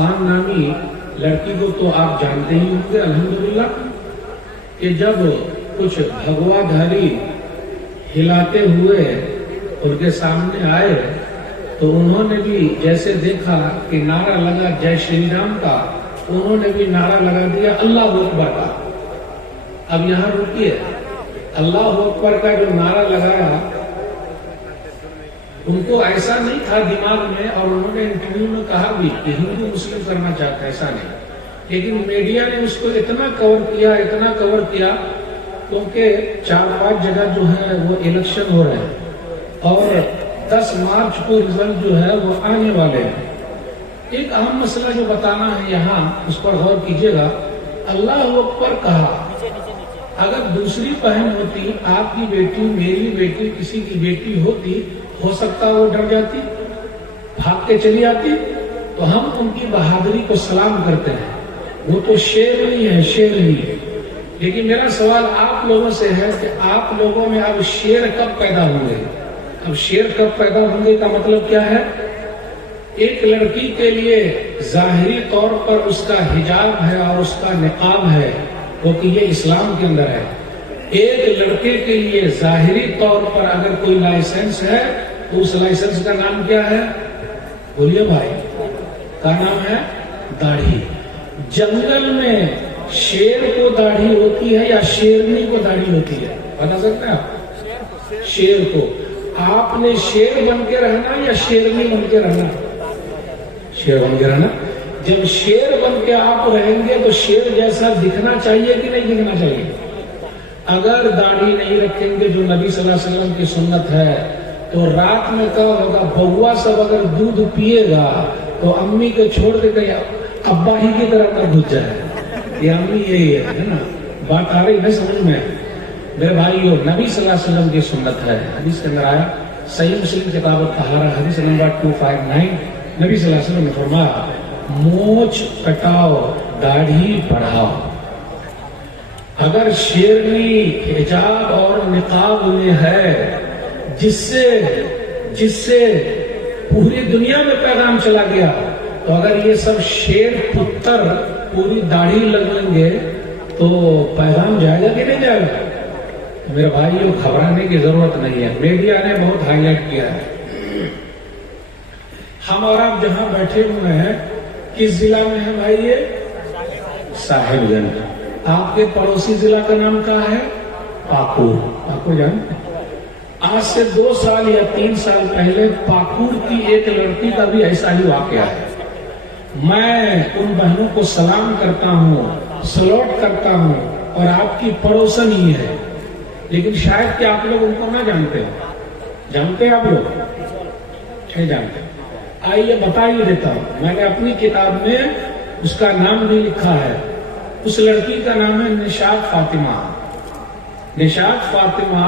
خان نامی لڑکی کو تو آپ جانتے ہی ہوں گے الحمدللہ، کہ جب کچھ بھگوا دھاری ہلاتے ہوئے ان کے سامنے آئے تو انہوں نے بھی جیسے دیکھا کہ نعرہ لگا جے شری رام کا، انہوں نے بھی نعرہ لگا دیا اللہ اکبر کا۔ اب یہاں رکیے، اللہ اکبر کا جو نعرہ لگایا ان کو ایسا نہیں تھا دماغ میں، اور انہوں نے انٹرویو میں کہا بھی کہ ہندو مسلم کرنا چاہتا ہے، ایسا نہیں، لیکن میڈیا نے اس کو اتنا کور کیا کیونکہ 4-5 جگہ جو ہے وہ الیکشن ہو رہے ہیں اور 10 مارچ کو رزلٹ جو ہے وہ آنے والے ہیں۔ ایک اہم مسئلہ جو بتانا ہے یہاں، اس پر غور کیجئے گا۔ اللہ اکبر کہا، اگر دوسری بہن ہوتی، آپ کی بیٹی، میری بیٹی، کسی کی بیٹی ہوتی، ہو سکتا وہ ڈر جاتی، بھاگ کے چلی آتی، تو ہم ان کی بہادری کو سلام کرتے ہیں، وہ تو شیرنی ہے، شیرنی۔ لیکن میرا سوال آپ لوگوں سے ہے کہ آپ لوگوں میں اب شیر کب پیدا ہوں گے؟ اب شیر کب پیدا ہوں گے کا مطلب کیا ہے؟ ایک لڑکی کے لیے ظاہری طور پر اس کا حجاب ہے اور اس کا نقاب ہے، کیونکہ یہ اسلام کے اندر ہے۔ ایک لڑکے کے لیے ظاہری طور پر اگر کوئی لائسنس ہے تو اس لائسنس کا نام کیا ہے؟ بولیے بھائی، کا نام ہے داڑھی۔ جنگل میں شیر کو داڑھی ہوتی ہے یا شیرنی کو داڑھی ہوتی ہے؟ بتا سکتے ہیں آپ؟ شیر کو۔ آپ نے شیر بن کے رہنا یا شیرنی بن کے رہنا؟ شیر بن کے رہنا۔ جب شیر بن کے آپ رہیں گے تو شیر جیسا دکھنا چاہیے کہ نہیں دکھنا چاہیے؟ اگر داڑھی نہیں رکھیں گے جو نبی صلی اللہ علیہ وسلم کی سنت ہے تو رات میں کیا ہوگا؟ بہوا سب اگر دودھ پیے گا تو امی کو چھوڑ کے کہیں ابا ہی کی طرح نہ گھس جائے۔ یہ امی یہی ہے نا، بات آ رہی ہے سمجھ میں؟ میرے بھائیو، نبی صلی اللہ علیہ وسلم کی سنت ہے، حدیث کے اندر آیا، صحیح مسلم کتاب الطہارہ حدیث نمبر 259، نبی صلی اللہ علیہ وسلم نے فرمایا مونچھ کٹاؤ، داڑھی بڑھاؤ۔ اگر شیرنی حجاب اور نقاب میں ہے جس سے پوری دنیا میں پیغام چلا گیا، تو اگر یہ سب شیر پتر پوری داڑھی لگیں گے تو پیغام جائے گا کہ نہیں جائے گا؟ میرے بھائیوں، گھبرانے کی ضرورت نہیں ہے، میڈیا نے بہت ہائی لائٹ کیا ہے۔ ہم اور آپ جہاں بیٹھے ہوئے ہیں کس ضلع میں ہے بھائی؟ یہ صاحب گنج۔ آپ کے پڑوسی ضلع کا نام کیا ہے؟ پاکور۔ پاکور جانتے ہیں؟ آج سے 2 سال یا 3 سال پہلے پاکور کی ایک لڑکی کا بھی ایسا ہی واقعہ ہے۔ میں ان بہنوں کو سلام کرتا ہوں، سلوٹ کرتا ہوں، اور آپ کی پڑوسن ہی ہے، لیکن شاید کہ آپ لوگ ان کو نہ جانتے ہو۔ جانتے ہیں آپ لوگ؟ نہیں جانتے؟ آئیے بتا ہی دیتا ہوں، میں نے اپنی کتاب میں اس کا نام بھی لکھا ہے۔ اس لڑکی کا نام ہے نشاط فاطمہ۔ نشاط فاطمہ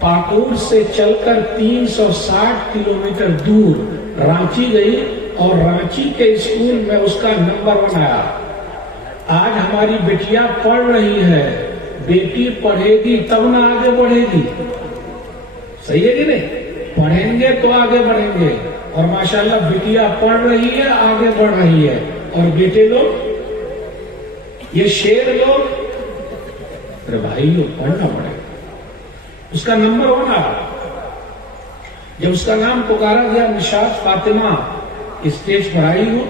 پاکور سے چل کر 360 کلومیٹر دور رانچی گئی اور رانچی کے اسکول میں اس کا نمبر 1 آیا۔ آج ہماری بیٹیاں پڑھ رہی ہے، بیٹی پڑھے گی تب نہ آگے بڑھے گی، صحیح ہے کہ نہیں؟ پڑھیں گے تو آگے بڑھیں گے، اور ماشاءاللہ بیٹیاں پڑھ رہی ہے، آگے بڑھ رہی ہے، اور بیٹے لوگ، یہ شیر لوگ، میرے بھائی لوگ پڑھنا پڑے گا۔ اس کا نمبر 1 آیا۔ جب اس کا نام پکارا گیا نشاط فاطمہ، اسٹیج پر آئی ہو،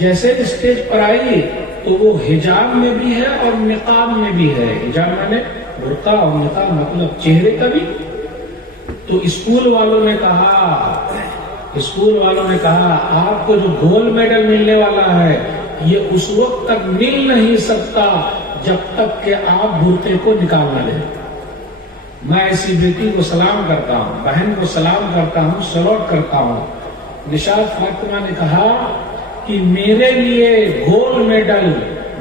جیسے اسٹیج پر آئی تو وہ حجاب میں بھی ہے اور نقاب میں بھی ہے۔ حجاب میں نے برقع اور نقاب مطلب چہرے کا بھی۔ تو اسکول والوں نے کہا آپ کو جو گولڈ میڈل ملنے والا ہے یہ اس وقت تک مل نہیں سکتا جب تک کہ آپ برقعے کو نکال نہ لیں۔ میں ایسی بیٹی کو سلام کرتا ہوں، بہن کو سلام کرتا ہوں، سلوٹ کرتا ہوں۔ نشاط فاطمہ نے کہا کہ میرے لیے گولڈ میڈل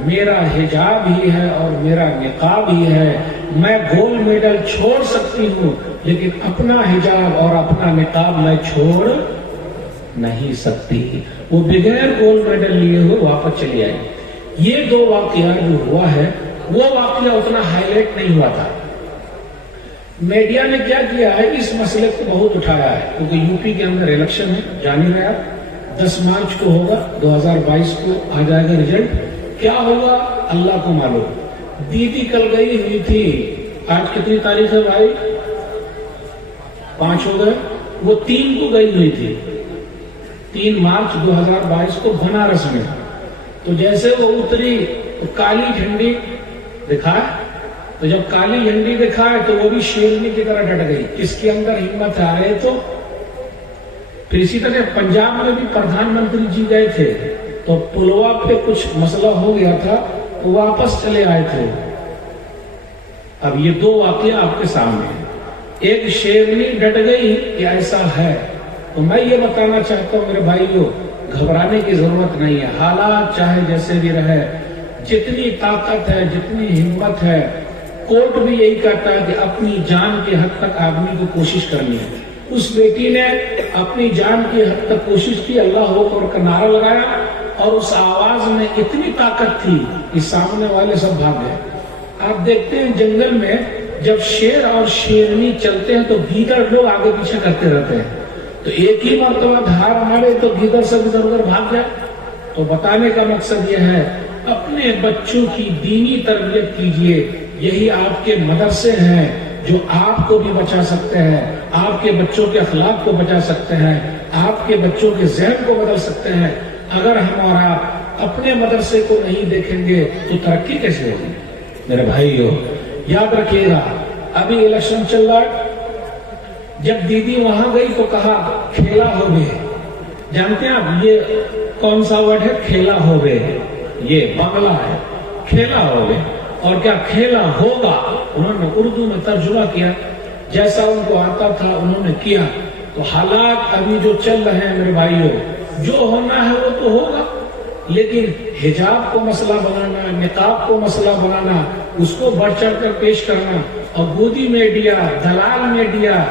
میرا حجاب ہی ہے اور میرا نقاب ہی ہے۔ میں گولڈ میڈل چھوڑ سکتی ہوں لیکن اپنا حجاب اور اپنا نقاب میں چھوڑ نہیں سکتی۔ وہ بغیر گولڈ میڈل لیے ہوئے واپس چلی آئی۔ یہ 2 واقعہ جو ہوا ہے وہ واقعہ اتنا ہائی لائٹ نہیں ہوا تھا۔ میڈیا نے کیا کیا ہے، اس مسئلے کو بہت اٹھایا ہے، کیونکہ یو پی کے اندر الیکشن ہے، جان ہی رہے آپ، 10 مارچ کو ہوگا، 2022 کو آ جائے گا رزلٹ. کیا ہوگا اللہ کو معلوم. دیدی کل گئی ہوئی تھی، آج کتنی تاریخ ہے بھائی؟ 5 ہو گئے. وہ 3 کو گئی ہوئی تھی، 3 مارچ 2022 کو بنارس میں. تو جیسے وہ اتری تو کالی جھنڈی دکھائے، تو جب کالی جھنڈی دکھائے تو وہ بھی شیرنی کی طرح ڈٹ گئی. کس کے اندر ہمت آئے؟ تو پھر اسی طرح پنجاب میں بھی پردھان منتری جی گئے تھے، تو پلوا پہ کچھ مسئلہ ہو گیا تھا تو واپس چلے آئے تھے. اب یہ 2 واقعہ آپ کے سامنے ہیں. ایک شیرنی ڈٹ گئی کہ ایسا ہے. تو میں یہ بتانا چاہتا ہوں میرے بھائیوں، گھبرانے کی ضرورت نہیں ہے. حالات چاہے جیسے بھی رہے، جتنی طاقت ہے، جتنی ہمت ہے، کورٹ بھی یہی کہتا ہے کہ اپنی جان کے حد تک آدمی کو کوشش کرنی ہے. اس بیٹی نے اپنی جان کی حد تک کوشش کی، اللہ اکبر کا نعرہ لگایا، اور اس آواز میں اتنی طاقت تھی کہ سامنے والے سب بھاگ گئے. آپ دیکھتے ہیں جنگل میں جب شیر اور شیرنی چلتے ہیں تو گیدڑ لوگ آگے پیچھے کرتے رہتے ہیں. تو ایک ہی مرتبہ دھار مارے تو گیدڑ سے ادھر ادھر بھاگ جائے. تو بتانے کا مقصد یہ ہے، اپنے بچوں کی دینی تربیت کیجیے. یہی آپ کے مدرسے ہیں جو آپ کو بھی بچا سکتے ہیں، آپ کے بچوں کے اخلاق کو بچا سکتے ہیں، آپ کے بچوں کے ذہن کو بدل سکتے ہیں. اگر ہمارا اپنے مدرسے کو نہیں دیکھیں گے تو ترقی کیسے ہوگی؟ میرے بھائیو یاد رکھیے گا، ابھی الیکشن چل رہا ہے. جب دیدی وہاں گئی تو کہا کھیلا ہو گئے. جانتے ہیں آپ یہ کون سا ورڈ ہے؟ کھیلا ہو گئے. یہ بنگلہ ہے، کھیلا ہو گئے. اور کیا کھیلا ہوگا؟ انہوں نے اردو میں ترجمہ کیا، جیسا ان کو آتا تھا انہوں نے کیا. تو حالات ابھی جو چل رہے ہیں میرے بھائیوں، جو ہونا ہے وہ تو ہوگا، لیکن حجاب کو مسئلہ بنانا، نقاب کو مسئلہ بنانا، اس کو بڑھ چڑھ کر پیش کرنا، اور گودی میڈیا، دلال میڈیا،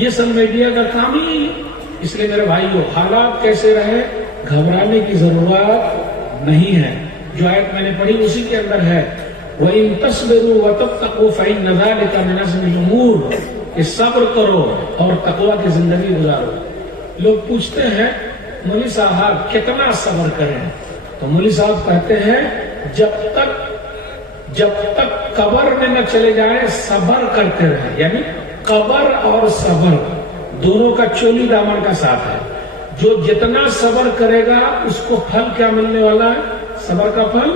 یہ سب میڈیا کا کام ہی ہے. اس لیے میرے بھائیوں حالات کیسے رہے، گھبرانے کی ضرورت نہیں ہے. جو آیت میں نے پڑھی اسی کے اندر ہے، وَإِن تَصْبِرُوا وَتَتَّقُوا فَإِنَّ ذَلِكَ مِنْ عَزْمِ الْأُمُورِ، کہ صبر کرو اور تقویٰ کی زندگی گزارو. لوگ پوچھتے ہیں مولوی صاحب کتنا صبر کریں؟ تو مولوی صاحب کہتے ہیں جب تک قبر میں نہ چلے جائیں صبر کرتے رہیں. یعنی قبر اور صبر دونوں کا چولی دامن کا ساتھ ہے. جو جتنا صبر کرے گا اس کو پھل کیا ملنے والا ہے؟ صبر کا پھل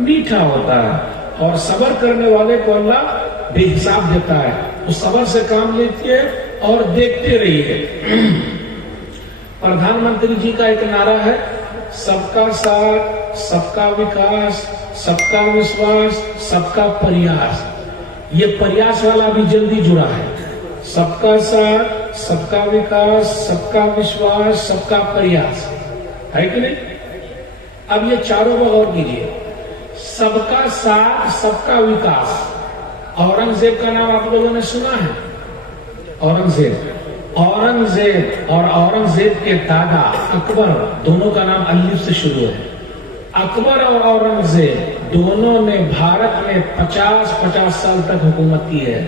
میٹھا ہوتا ہے، اور صبر کرنے والے کو اللہ بے حساب دیتا ہے. تو صبر سے کام لیجیے اور دیکھتے رہیے. پردھان منتری جی کا ایک نعرہ ہے، سب کا ساتھ، سب کا وکاس، سب کا وشواس، سب کا پریاس. یہ پریاس والا بھی جلدی جڑا ہے. سب کا ساتھ، سب کا وکاس، سب کا وشواس، سب کا پریاس، ہے کہ نہیں؟ اب یہ چاروں پر غور کیجیے. سب کا ساتھ، سب کا وکاس. اورنگزیب کا نام آپ لوگوں نے سنا ہے؟ اورنگزیب اور اورنگزیب کے دادا اکبر، دونوں کا نام الف سے شروع ہے. اکبر اور اورنگزیب دونوں نے بھارت میں 50 سال تک حکومت کی ہے.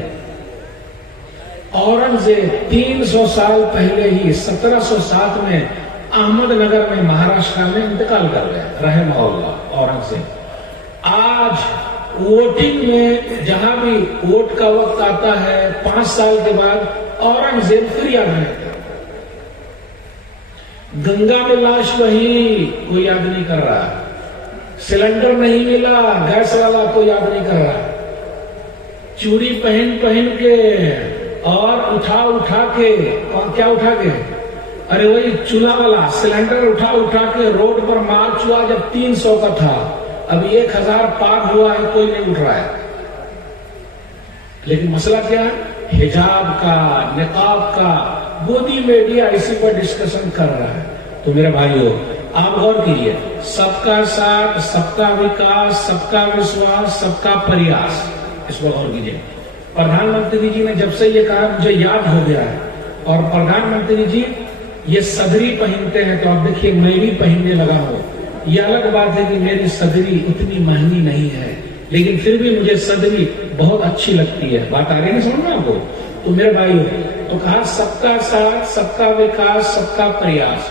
اورنگزیب 300 سال پہلے ہی 1707 میں احمد نگر میں مہاراشٹر میں انتقال کر گئے رحمہ اللہ اورنگزیب. آج ووٹنگ میں جہاں بھی ووٹ کا وقت آتا ہے 5 سال کے بعد اورنگزیب پھر یاد رہتا. گنگا میں لاش وہی، کوئی یاد نہیں کر رہا. سلنڈر نہیں ملا، گیس والا کوئی یاد نہیں کر رہا. چوڑی پہن کے اور اٹھا کے، اور کیا اٹھا کے؟ ارے وہی چولہا والا سلنڈر اٹھا کے روڈ پر مارچ ہوا جب 300 کا تھا. اب 1000 پار ہوا ہے، کوئی نہیں اٹھ رہا ہے. لیکن مسئلہ کیا ہے؟ حجاب کا، نقاب کا. گودی میڈیا اسی پر ڈسکشن کر رہا ہے. تو میرے بھائیو آپ غور کیجیے، سب کا ساتھ، سب کا وکاس، سب کا وشواس، سب کا پریاس. اس پر غور کیجیے. پردھان منتری جی نے جب سے یہ کہا مجھے یاد ہو گیا ہے. اور پردھان منتری جی یہ صدری پہنتے ہیں، تو آپ دیکھیے میں بھی پہننے لگا ہوں. یہ الگ بات ہے کہ میری صدری اتنی مہنگی نہیں ہے، لیکن پھر بھی مجھے صدری بہت اچھی لگتی ہے. بات آ رہی ہے سمجھنا آپ کو؟ تو میرے بھائیو تو کہا سب کا ساتھ، سب کا وکاس، سب کا پریاس.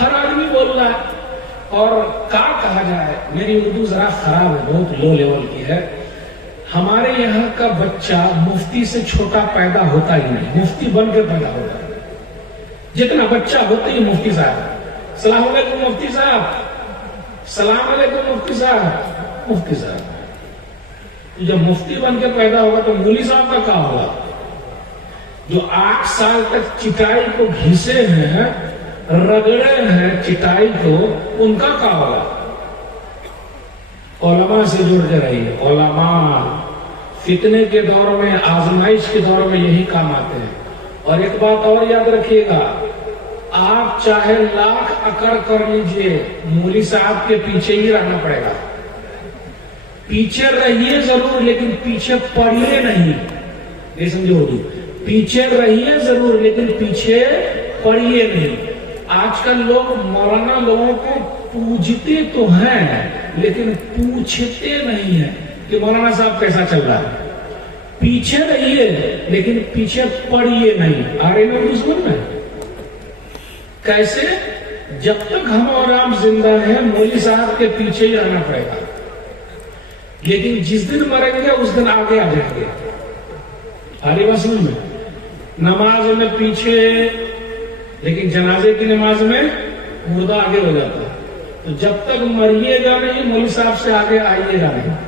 ہر آدمی بول رہا ہے. اور کیا کہا جائے، میری اردو ذرا خراب ہے، بہت لو لیول کی ہے. ہمارے یہاں کا بچہ مفتی سے چھوٹا پیدا ہوتا ہی نہیں، مفتی بن کے پیدا ہوتا ہے. جتنا بچہ ہوتا ہی مفتی صاحب، السلام علیکم مفتی صاحب، السلام علیکم مفتی صاحب، مفتی صاحب. جب مفتی بن کے پیدا ہوگا تو مولوی صاحب کا کیا ہوگا؟ جو 8 سال تک چٹائی کو گھسے ہیں، رگڑے ہیں چٹائی کو، ان کا کیا ہوگا؟ علماء سے جڑ کے رہیے. علماء فتنے کے دور میں، آزمائش کے دور میں یہی کام آتے ہیں. اور ایک بات اور یاد رکھیے گا، آپ چاہے لاکھ اکڑ کر لیجئے، مولوی صاحب کے پیچھے ہی رہنا پڑے گا. پیچھے رہیے ضرور، لیکن پیچھے پڑھیے نہیں. یہ سمجھو اردو، پیچھے رہیے ضرور لیکن پیچھے پڑھیے نہیں. آج کل لوگ مولانا لوگوں کو پوجتے تو ہیں لیکن پوچھتے نہیں ہیں کہ مولانا صاحب کیسا چل رہا ہے. پیچھے رہیے لیکن پیچھے پڑھیے نہیں. آ رہے ہیں اردو سمجھ میں؟ کیسے؟ جب تک ہم اور آپ زندہ ہیں مولوی صاحب کے پیچھے ہی رہنا پڑے گا، لیکن جس دن مریں گے اس دن آگے آ جائیں گے. آ رہی بات سمجھ میں؟ نماز میں پیچھے، لیکن جنازے کی نماز میں مردہ آگے ہو جاتا ہے. تو جب تک مریے گا نہیں مولوی صاحب سے آگے آئیے گا نہیں.